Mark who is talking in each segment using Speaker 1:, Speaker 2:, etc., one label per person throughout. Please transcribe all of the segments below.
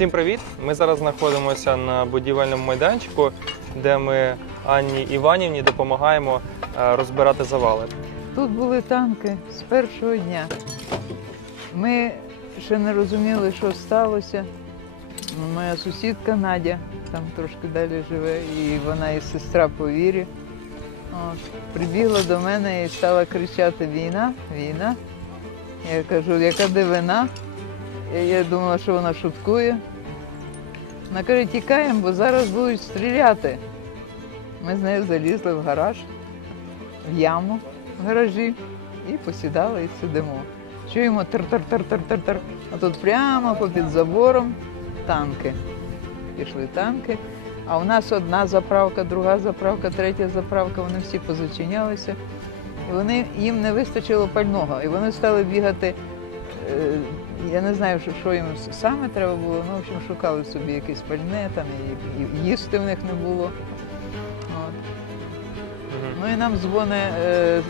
Speaker 1: Всім привіт! Ми зараз знаходимося на будівельному майданчику, де ми Анні Іванівні допомагаємо е, розбирати завали.
Speaker 2: Тут були танки з першого дня. Ми ще не розуміли, що сталося. Моя сусідка Надя там трошки далі живе, і вона і сестра по вірі. От, прибігла до мене і стала кричати Війна, війна. Я кажу, яка дивина. Я, думала, що вона шуткує. Вона каже, тікаємо, бо зараз будуть стріляти. Ми з нею залізли в гараж, в яму в гаражі і посідали і сидимо. Чуємо тер-тер-тер-тер-тер-тер. А тут прямо попід забором танки. Пішли танки. А у нас одна заправка, друга заправка, третя заправка, вони всі позачинялися. І вони, їм не вистачило пального. І вони стали бігати. Я не знаю, що, що їм саме треба було. Ну, в общем, шукали собі якесь пальне, там і, і їсти в них не було. От. Ну і нам дзвонить е, е,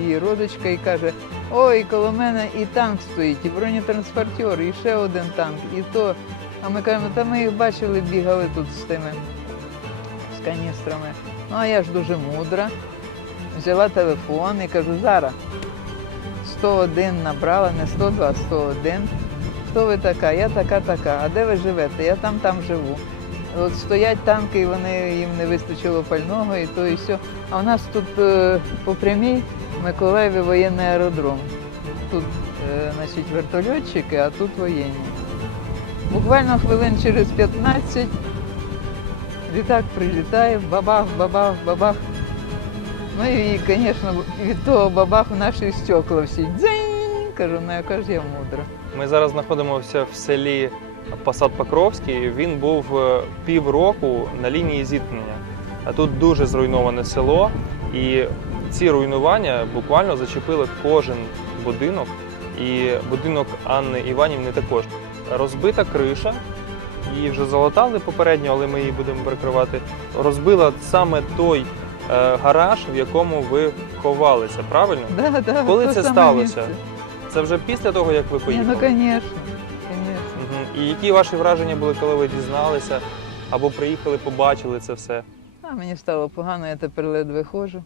Speaker 2: її родичка і каже: ой, коло мене і танк стоїть, і бронетранспортер, і ще один танк, і то. А ми кажемо, та ми їх бачили, бігали тут з тими з каністрами. Ну а я ж дуже мудра. Взяла телефон і кажу, зараз 101 набрала, не 102, а 101. Хто ви така? Я така, така. А де ви живете? Я там, там живу. От стоять танки, і вони їм не вистачило пального, і то, і все. А у нас тут е, по прямій Миколаєві воєнний аеродром. Тут, е, значить, вертольотчики, а тут воєнні. Буквально хвилин через 15 літак прилітає, бабах, бабах, бабах. Ну і, звісно, від того бабаху наші стекла всі. Дзинь! Кажу, ну яка ж я мудра.
Speaker 1: Ми зараз знаходимося в селі Посад Покровський. Він був е, півроку на лінії зіткнення. А тут дуже зруйноване село, і ці руйнування буквально зачепили кожен будинок. І будинок Анни Іванівни також. Розбита криша, її вже залатали попередньо, але ми її будемо перекривати. Розбила саме той гараж, в якому ви ховалися, правильно?
Speaker 2: Да, да,
Speaker 1: Коли це сталося? Це вже після того, як ви
Speaker 2: Ні,
Speaker 1: поїхали?
Speaker 2: ну, звісно,
Speaker 1: Угу. І які ваші враження були, коли ви дізналися або приїхали, побачили це все?
Speaker 2: А мені стало погано, я тепер ледве ходжу.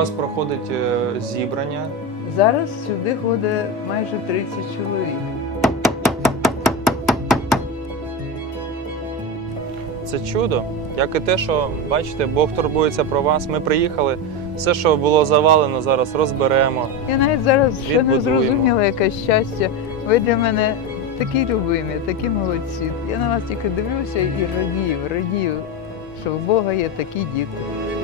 Speaker 1: Вас проходить е, зібрання.
Speaker 2: Зараз сюди ходить майже 30 чоловік.
Speaker 1: Це чудо. Як і те, що бачите, Бог турбується про вас. Ми приїхали. Все, що було завалено, зараз розберемо.
Speaker 2: Я навіть зараз ще не зрозуміла, яке щастя. Ви для мене такі любимі, такі молодці. Я на вас тільки дивлюся і радію, радію, що в Бога є такі діти.